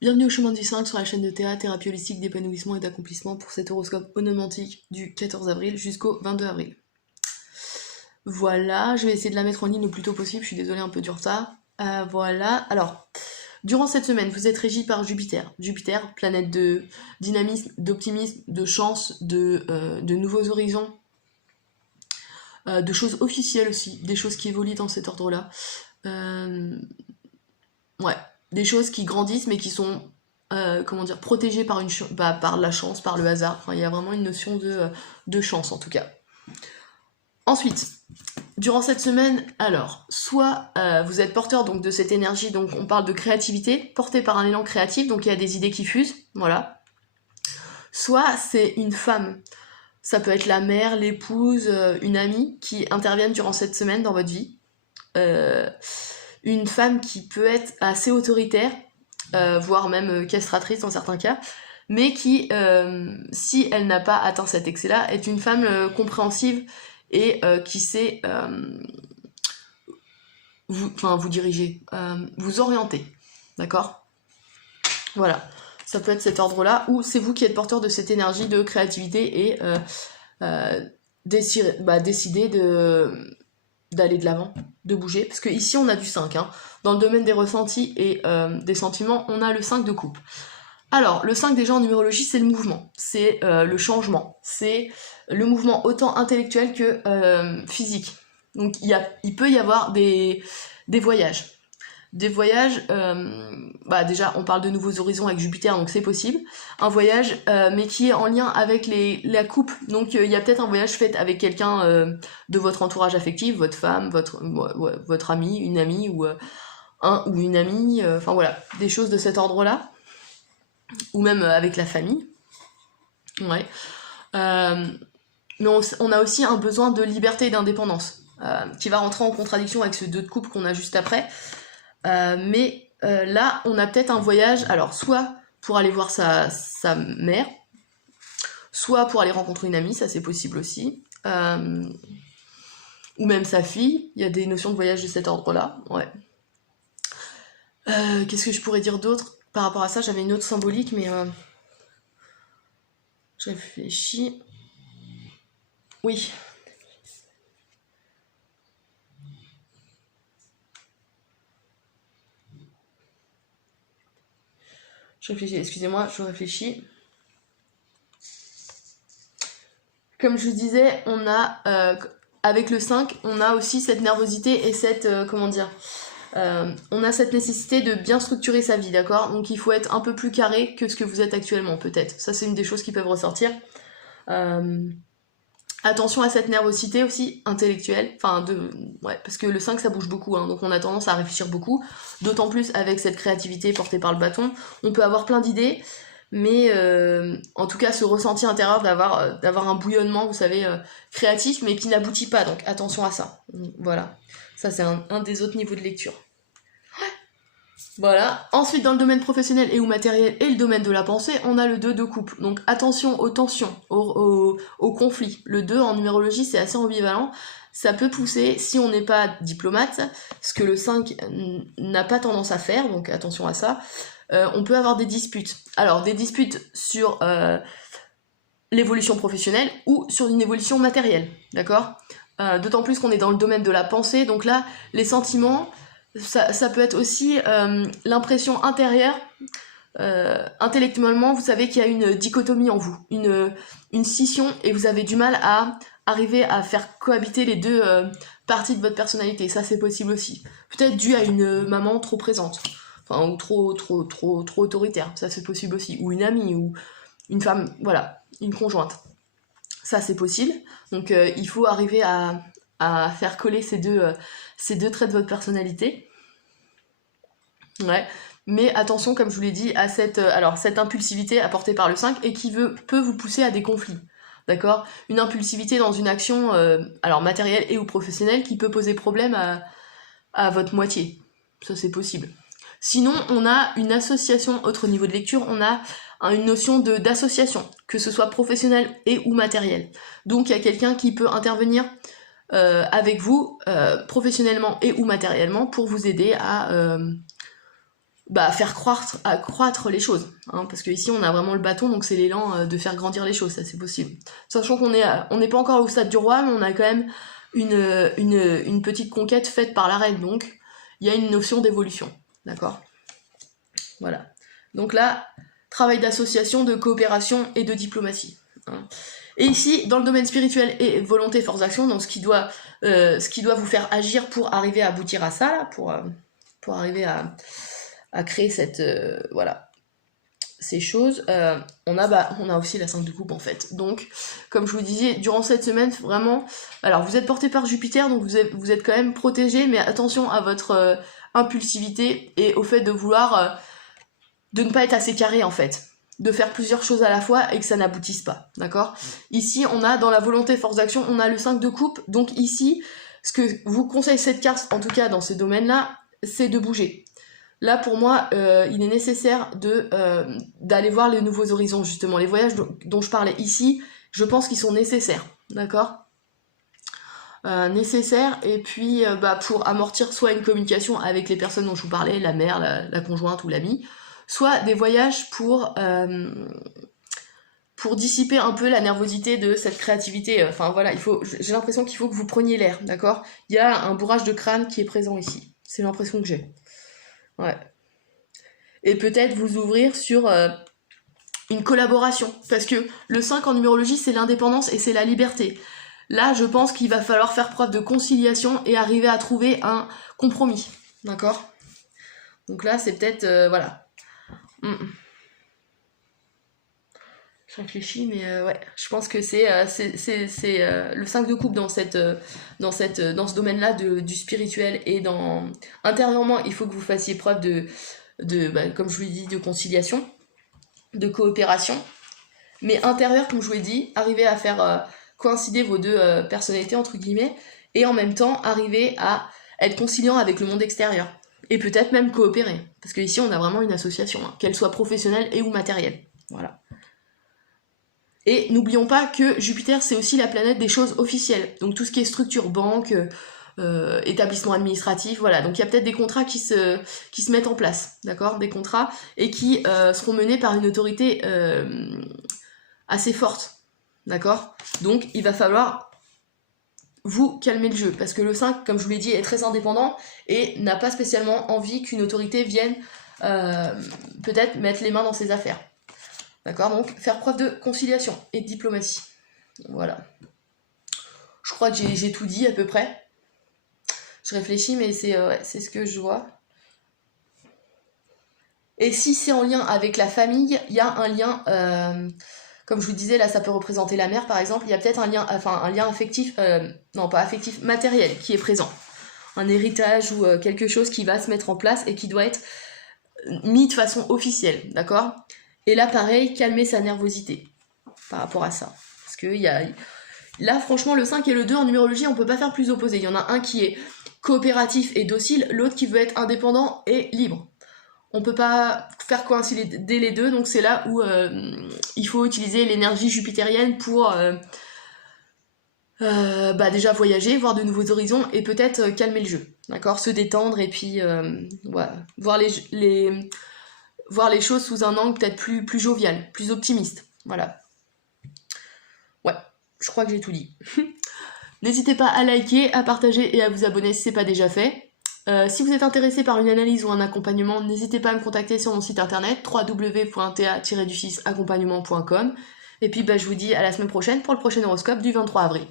Bienvenue au chemin du 5 sur la chaîne de Théa, thérapie holistique d'épanouissement et d'accomplissement pour cet horoscope onomantique du 14 avril jusqu'au 22 avril. Voilà, je vais essayer de la mettre en ligne le plus tôt possible, je suis désolée un peu du retard. Voilà, alors, durant cette semaine, vous êtes régi par Jupiter. Jupiter, planète de dynamisme, d'optimisme, de chance, de nouveaux horizons, de choses officielles aussi, des choses qui évoluent dans cet ordre-là. Ouais, des choses qui grandissent mais qui sont protégées par, par la chance, par le hasard. Enfin, il y a vraiment une notion de chance en tout cas. Ensuite, durant cette semaine, alors, soit vous êtes porteur donc, de cette énergie, donc on parle de créativité, porté par un élan créatif, donc il y a des idées qui fusent, voilà. Soit c'est une femme, ça peut être la mère, l'épouse, une amie qui interviennent durant cette semaine dans votre vie. Une femme qui peut être assez autoritaire, voire même castratrice dans certains cas, mais qui, si elle n'a pas atteint cet excès-là, est une femme compréhensive et qui sait vous diriger, vous orienter, d'accord ? Voilà, ça peut être cet ordre-là, ou c'est vous qui êtes porteur de cette énergie de créativité et décider d'aller de l'avant, de bouger, parce que ici on a du 5, hein. Dans le domaine des ressentis et des sentiments, on a le 5 de coupe. Alors, le 5 déjà en numérologie, c'est le mouvement, c'est le changement, c'est le mouvement autant intellectuel que physique. Donc il peut y avoir des voyages. Des voyages, déjà on parle de nouveaux horizons avec Jupiter, donc c'est possible. Un voyage, mais qui est en lien avec la coupe. Donc il y a peut-être un voyage fait avec quelqu'un de votre entourage affectif, votre femme, votre ami, une amie, ou un ou une amie, enfin voilà, des choses de cet ordre-là. Ou même avec la famille. Ouais. Mais on a aussi un besoin de liberté et d'indépendance, qui va rentrer en contradiction avec ce 2 de couple qu'on a juste après. Mais là, on a peut-être un voyage, alors soit pour aller voir sa mère, soit pour aller rencontrer une amie, ça c'est possible aussi, ou même sa fille, il y a des notions de voyage de cet ordre-là, ouais. Qu'est-ce que je pourrais dire d'autre ? Par rapport à ça, j'avais une autre symbolique, mais je réfléchis. Oui. Je réfléchis, excusez-moi, je réfléchis. Comme je vous disais, on a, avec le 5, on a aussi cette nervosité et cette, on a cette nécessité de bien structurer sa vie, d'accord ? Donc il faut être un peu plus carré que ce que vous êtes actuellement, peut-être. Ça, c'est une des choses qui peuvent ressortir. Attention à cette nervosité aussi intellectuelle, parce que le 5 ça bouge beaucoup, hein, donc on a tendance à réfléchir beaucoup, d'autant plus avec cette créativité portée par le bâton, on peut avoir plein d'idées, mais en tout cas ce ressenti intérieur d'avoir un bouillonnement, vous savez, créatif, mais qui n'aboutit pas, donc attention à ça. Voilà, ça c'est un des autres niveaux de lecture. Voilà. Ensuite, dans le domaine professionnel et ou matériel et le domaine de la pensée, on a le 2 de couple. Donc attention aux tensions, aux conflits. Le 2 en numérologie, c'est assez ambivalent. Ça peut pousser, si on n'est pas diplomate, ce que le 5 n'a pas tendance à faire, donc attention à ça, on peut avoir des disputes. Alors, des disputes sur l'évolution professionnelle ou sur une évolution matérielle, d'accord ? D'autant plus qu'on est dans le domaine de la pensée, donc là, les sentiments... Ça peut être aussi l'impression intérieure, intellectuellement, vous savez qu'il y a une dichotomie en vous, une scission, et vous avez du mal à arriver à faire cohabiter les deux parties de votre personnalité. Ça, c'est possible aussi. Peut-être dû à une maman trop présente, ou trop autoritaire. Ça, c'est possible aussi. Ou une amie, ou une femme, voilà, une conjointe. Ça, c'est possible. Donc, il faut arriver à faire coller ces deux traits de votre personnalité. Ouais. Mais attention, comme je vous l'ai dit, à cette impulsivité apportée par le 5 et qui peut vous pousser à des conflits. D'accord ? Une impulsivité dans une action matérielle et ou professionnelle qui peut poser problème à votre moitié. Ça, c'est possible. Sinon, on a une association, autre niveau de lecture, on a une notion d'association, que ce soit professionnelle et ou matérielle. Donc, il y a quelqu'un qui peut intervenir avec vous, professionnellement et ou matériellement, pour vous aider à faire croître les choses, hein, parce que ici on a vraiment le bâton, donc c'est l'élan de faire grandir les choses, ça c'est possible. Sachant qu'on n'est pas encore au stade du roi, mais on a quand même une petite conquête faite par la reine, donc il y a une notion d'évolution, d'accord? Voilà. Donc là, travail d'association, de coopération et de diplomatie, hein. Et ici, dans le domaine spirituel et volonté, force d'action, donc ce qui doit vous faire agir pour arriver à aboutir à ça, là, pour arriver à créer ces choses, on a aussi la 5 de coupe en fait. Donc, comme je vous disais, durant cette semaine, vraiment, alors vous êtes porté par Jupiter, donc vous êtes quand même protégé, mais attention à votre impulsivité et au fait de vouloir de ne pas être assez carré en fait, de faire plusieurs choses à la fois et que ça n'aboutisse pas, d'accord? Ici, on a dans la volonté, force d'action, on a le 5 de coupe, donc ici, ce que vous conseille cette carte, en tout cas dans ces domaines-là, c'est de bouger. Là, pour moi, il est nécessaire d'aller voir les nouveaux horizons, justement. Les voyages dont je parlais ici, je pense qu'ils sont nécessaires, d'accord? Nécessaires, et puis pour amortir soit une communication avec les personnes dont je vous parlais, la mère, la conjointe ou l'ami, soit des voyages pour dissiper un peu la nervosité de cette créativité. Enfin voilà, j'ai l'impression qu'il faut que vous preniez l'air, d'accord? Il y a un bourrage de crâne qui est présent ici. C'est l'impression que j'ai. Ouais. Et peut-être vous ouvrir sur une collaboration. Parce que le 5 en numérologie, c'est l'indépendance et c'est la liberté. Là, je pense qu'il va falloir faire preuve de conciliation et arriver à trouver un compromis. D'accord? Donc là, c'est peut-être... voilà. Je réfléchis, mais ouais, je pense que c'est le 5 de coupe dans ce domaine-là du spirituel et intérieurement, il faut que vous fassiez preuve comme je vous l'ai dit, de conciliation, de coopération, mais intérieur, comme je vous l'ai dit, arriver à faire coïncider vos deux personnalités, entre guillemets, et en même temps, arriver à être conciliant avec le monde extérieur. Et peut-être même coopérer. Parce que ici, on a vraiment une association, hein, qu'elle soit professionnelle et ou matérielle. Voilà. Et n'oublions pas que Jupiter, c'est aussi la planète des choses officielles. Donc tout ce qui est structure, banque, établissement administratif, voilà. Donc il y a peut-être des contrats qui se mettent en place, d'accord? Des contrats, et qui seront menés par une autorité assez forte, d'accord? Donc il va falloir vous calmer le jeu, parce que le 5, comme je vous l'ai dit, est très indépendant et n'a pas spécialement envie qu'une autorité vienne peut-être mettre les mains dans ses affaires. D'accord? Donc faire preuve de conciliation et de diplomatie. Voilà. Je crois que j'ai tout dit à peu près. Je réfléchis, mais c'est ce que je vois. Et si c'est en lien avec la famille, il y a un lien... comme je vous disais, là, ça peut représenter la mère, par exemple. Il y a peut-être un lien affectif, non pas affectif, matériel qui est présent. Un héritage ou quelque chose qui va se mettre en place et qui doit être mis de façon officielle, d'accord? Et là, pareil, calmer sa nervosité par rapport à ça. Parce que là, franchement, le 5 et le 2 en numérologie, on peut pas faire plus opposé. Il y en a un qui est coopératif et docile, l'autre qui veut être indépendant et libre. On peut pas faire coïncider les deux, donc c'est là où il faut utiliser l'énergie jupitérienne pour déjà voyager, voir de nouveaux horizons et peut-être calmer le jeu, d'accord? Se détendre et puis voilà, voir les choses sous un angle peut-être plus jovial, plus optimiste, voilà. Ouais, je crois que j'ai tout dit. N'hésitez pas à liker, à partager et à vous abonner si c'est pas déjà fait. Si vous êtes intéressé par une analyse ou un accompagnement, n'hésitez pas à me contacter sur mon site internet www.ta-accompagnement.com. Et puis je vous dis à la semaine prochaine pour le prochain horoscope du 23 avril.